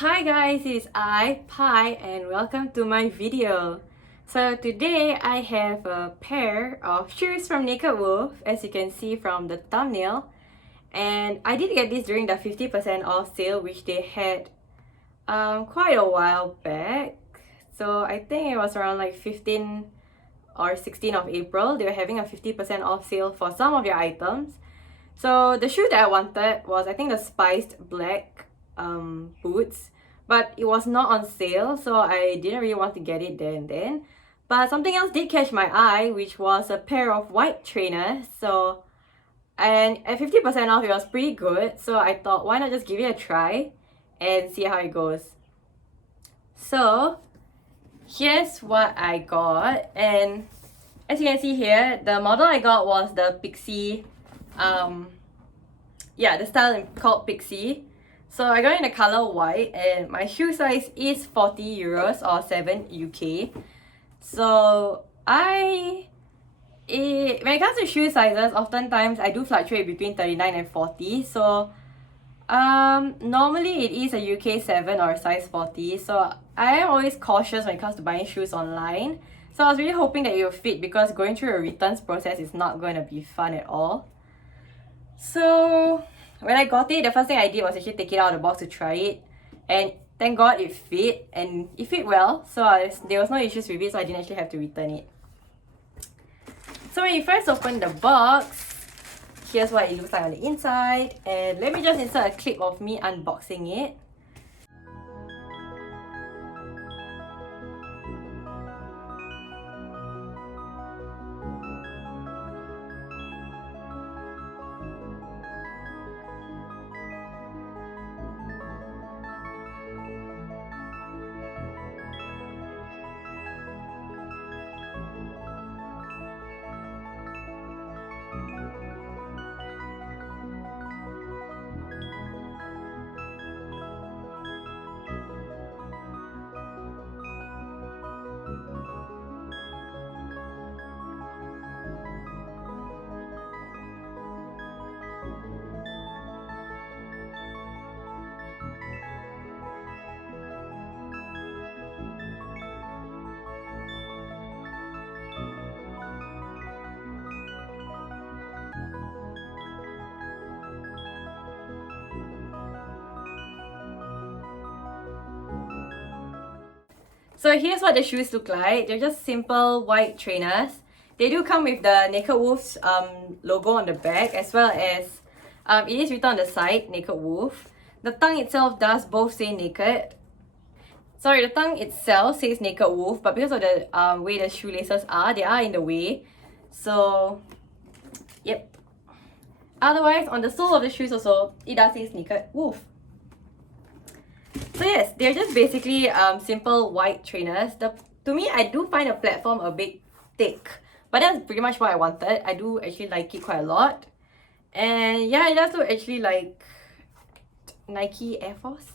Hi guys, it's I, Pi, and welcome to my video. So today I have a pair of shoes from Naked Wolfe, as you can see from the thumbnail. And I did get this during the 50% off sale which they had quite a while back. So I think it was around like 15 or 16 of April. They were having a 50% off sale for some of their items. So the shoe that I wanted was I think the spiced black boots, but it was not on sale, so I didn't really want to get it there and then. But something else did catch my eye, which was a pair of white trainers. And at 50% off, it was pretty good, so I thought why not just give it a try and see how it goes. So here's what I got, and as you can see here, the model I got was the Pixie, the style called Pixie. So I got it in the color white, and my shoe size is 40 euros or 7 UK. So when it comes to shoe sizes, oftentimes I do fluctuate between 39 and 40. So normally it is a UK 7 or a size 40. So I am always cautious when it comes to buying shoes online. So I was really hoping that it will fit, because going through a returns process is not going to be fun at all. So when I got it, the first thing I did was actually take it out of the box to try it, and thank God it fit, and it fit well, so there was no issues with it, so I didn't actually have to return it. So when you first open the box, here's what it looks like on the inside, and let me just insert a clip of me unboxing it. So here's what the shoes look like. They're just simple white trainers. They do come with the Naked Wolfe's logo on the back, as well as it is written on the side, Naked Wolfe. The tongue itself does both say naked. Sorry, the tongue itself says Naked Wolfe, but because of the way the shoelaces are, they are in the way. So, yep. Otherwise, on the sole of the shoes also, it does say Naked Wolfe. So yes, they're just basically simple white trainers. To me, I do find the platform a bit thick, but that's pretty much what I wanted. I do actually like it quite a lot. And yeah, it does look actually like Nike Air Force.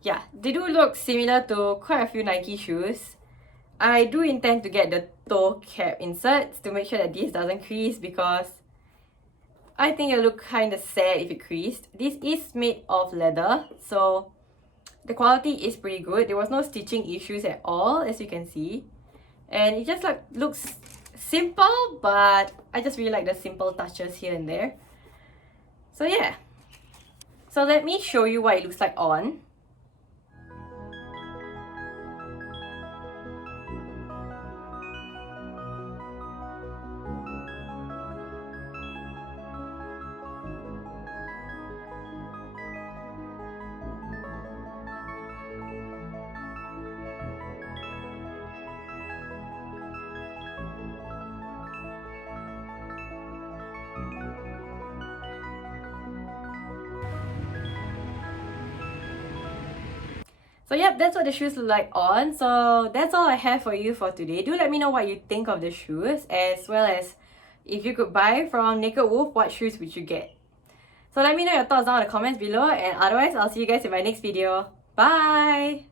Yeah, they do look similar to quite a few Nike shoes. I do intend to get the toe cap inserts to make sure that this doesn't crease, because I think it'll look kind of sad if it creased. This is made of leather, so the quality is pretty good. There was no stitching issues at all, as you can see. And it just looks simple, but I just really like the simple touches here and there. So yeah. So let me show you what it looks like on. So yep, that's what the shoes look like on. So that's all I have for you for today. Do let me know what you think of the shoes, as well as if you could buy from Naked Wolfe, what shoes would you get? So let me know your thoughts down in the comments below, and otherwise I'll see you guys in my next video. Bye!